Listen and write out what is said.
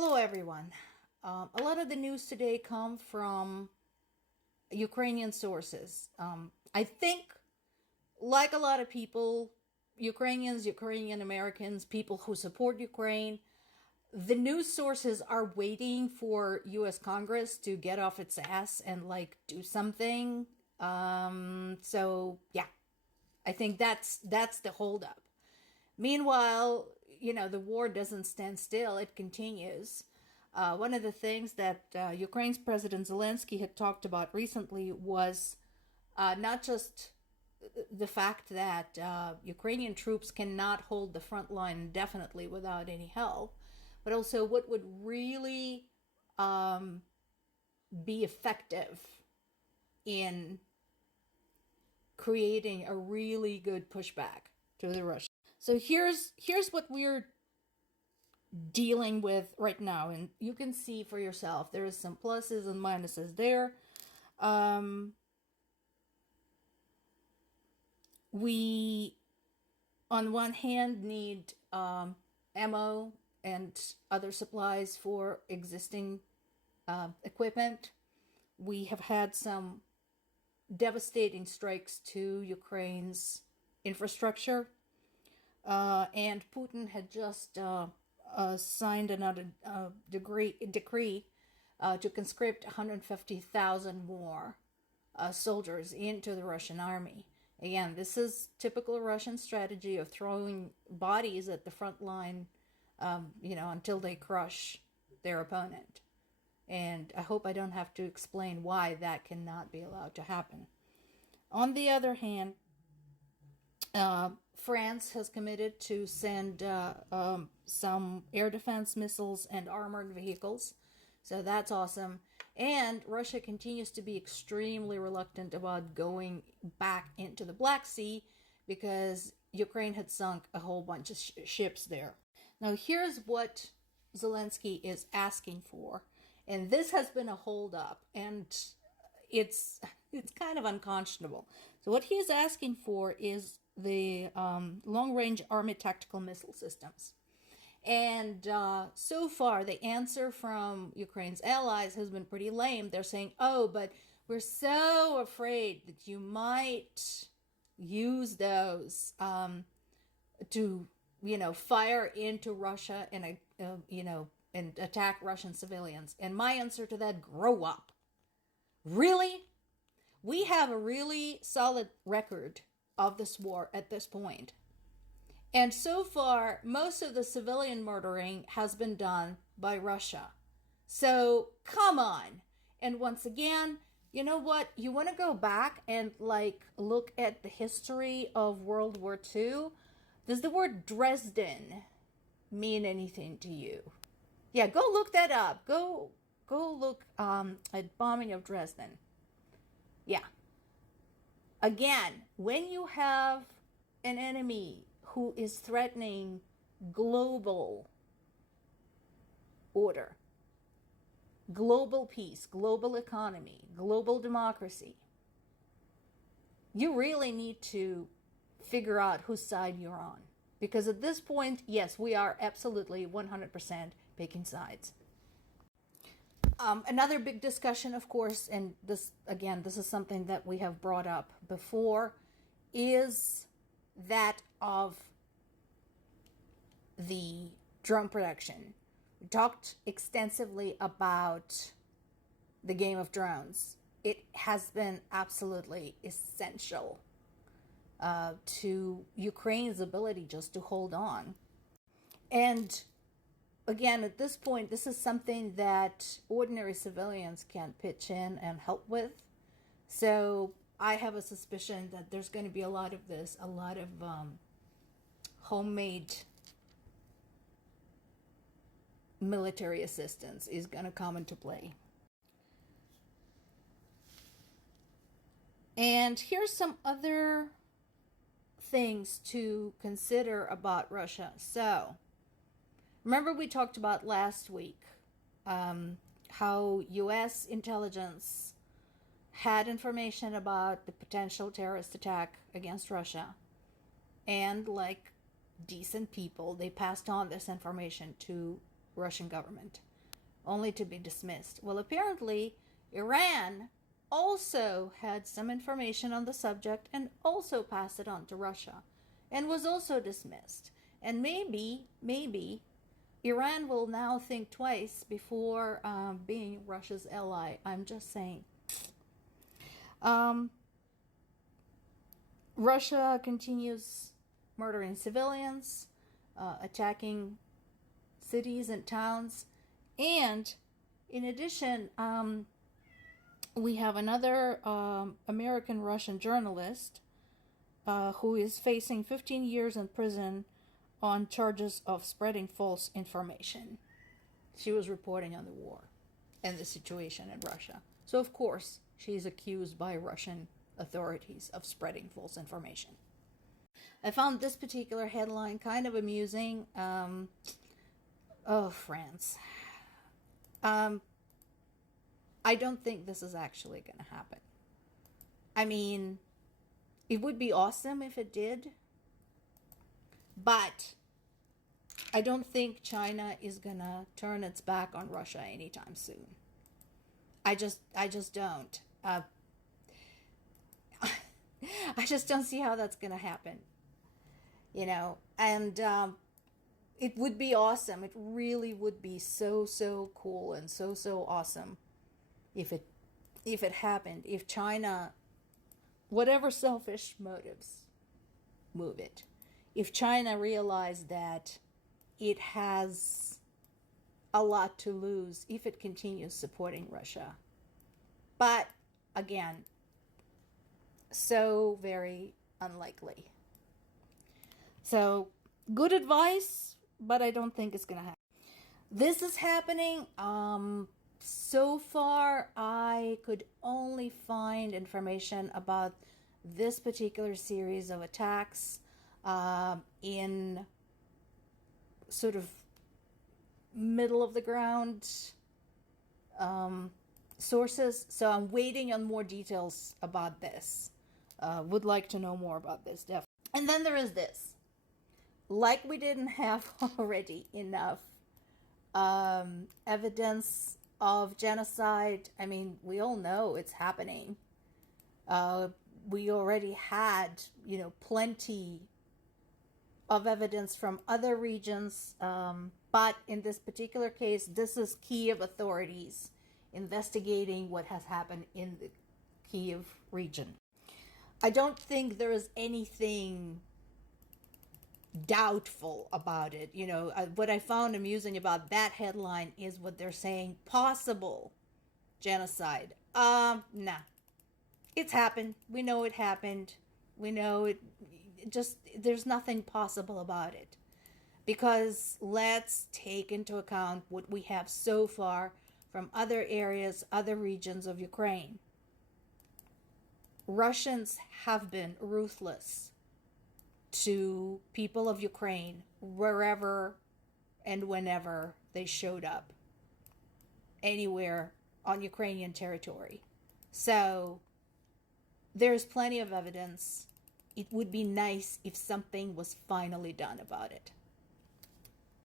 Hello, everyone. A lot of the news today come from Ukrainian sources. I think, like a lot of people, Ukrainians, Ukrainian Americans, people who support Ukraine, the news sources are waiting for U.S. Congress to get off its ass and do something. So yeah, I think that's the holdup. Meanwhile, the war doesn't stand still, it continues. One of the things that Ukraine's President Zelensky had talked about recently was not just the fact that Ukrainian troops cannot hold the front line indefinitely without any help, but also what would really be effective in creating a really good pushback to the Russians. So here's what we're dealing with right now, and you can see for yourself. There is some pluses and minuses there. We, on one hand, need ammo and other supplies for existing equipment. We have had some devastating strikes to Ukraine's infrastructure. And Putin had just signed another decree to conscript 150,000 more soldiers into the Russian army. Again, this is typical Russian strategy of throwing bodies at the front line, until they crush their opponent. And I hope I don't have to explain why that cannot be allowed to happen. On the other hand, France has committed to send some air defense missiles and armored vehicles. So that's awesome. And Russia continues to be extremely reluctant about going back into the Black Sea because Ukraine had sunk a whole bunch of ships there. Now, here's what Zelensky is asking for. And this has been a holdup, and it's kind of unconscionable. So what he's asking for is the long-range army tactical missile systems. And so far, the answer from Ukraine's allies has been pretty lame. They're saying, oh, but we're so afraid that you might use those to, fire into Russia and, and attack Russian civilians. And my answer to that, grow up. Really? We have a really solid record of this war at this point. And so far, most of the civilian murdering has been done by Russia. So, come on. And once again, you know what? You want to go back and look at the history of World War II? Does the word Dresden mean anything to you? Yeah, go look that up. Go look at bombing of Dresden. Yeah. Again, when you have an enemy who is threatening global order, global peace, global economy, global democracy, you really need to figure out whose side you're on. Because at this point, yes, we are absolutely 100% picking sides. Another big discussion, of course, and this is something that we have brought up before, is that of the drone production. We talked extensively about the game of drones. It has been absolutely essential to Ukraine's ability just to hold on. And again, at this point, this is something that ordinary civilians can pitch in and help with. So I have a suspicion that there's going to be a lot of this, a lot of homemade military assistance is going to come into play. And here's some other things to consider about Russia. So, remember we talked about last week how U.S. intelligence had information about the potential terrorist attack against Russia. And like decent people, they passed on this information to Russian government. only to be dismissed. Well, apparently, Iran also had some information on the subject and also passed it on to Russia and was also dismissed. And maybe Iran will now think twice before being Russia's ally. I'm just saying. Russia continues murdering civilians, attacking cities and towns, and in addition, we have another American-Russian journalist who is facing 15 years in prison on charges of spreading false information. She was reporting on the war and the situation in Russia. So, of course, she is accused by Russian authorities of spreading false information. I found this particular headline kind of amusing. Oh, France. I don't think this is actually going to happen. I mean, it would be awesome if it did, but I don't think China is going to turn its back on Russia anytime soon. I just don't. I just don't see how that's going to happen. You know, and it would be awesome. It really would be so cool and so awesome if it happened. If China, whatever selfish motives move it, if China realized that it has a lot to lose if it continues supporting Russia. But again, so very unlikely. So, good advice, but I don't think it's going to happen. This is happening. So far, I could only find information about this particular series of attacks in sort of middle of the ground sources. So I'm waiting on more details about this. Would like to know more about this, definitely. And then there is this. Like we didn't have already enough evidence of genocide. I mean, we all know it's happening. We already had, plenty of evidence from other regions. But in this particular case, this is Kiev authorities investigating what has happened in the Kiev region. I don't think there is anything doubtful about it. What I found amusing about that headline is what they're saying, possible genocide. Nah. It's happened. We know it happened. We know it. Just, there's nothing possible about it. Because let's take into account what we have so far from other areas, other regions of Ukraine. Russians have been ruthless to people of Ukraine wherever and whenever they showed up, anywhere on Ukrainian territory. So there's plenty of evidence. It would be nice if something was finally done about it.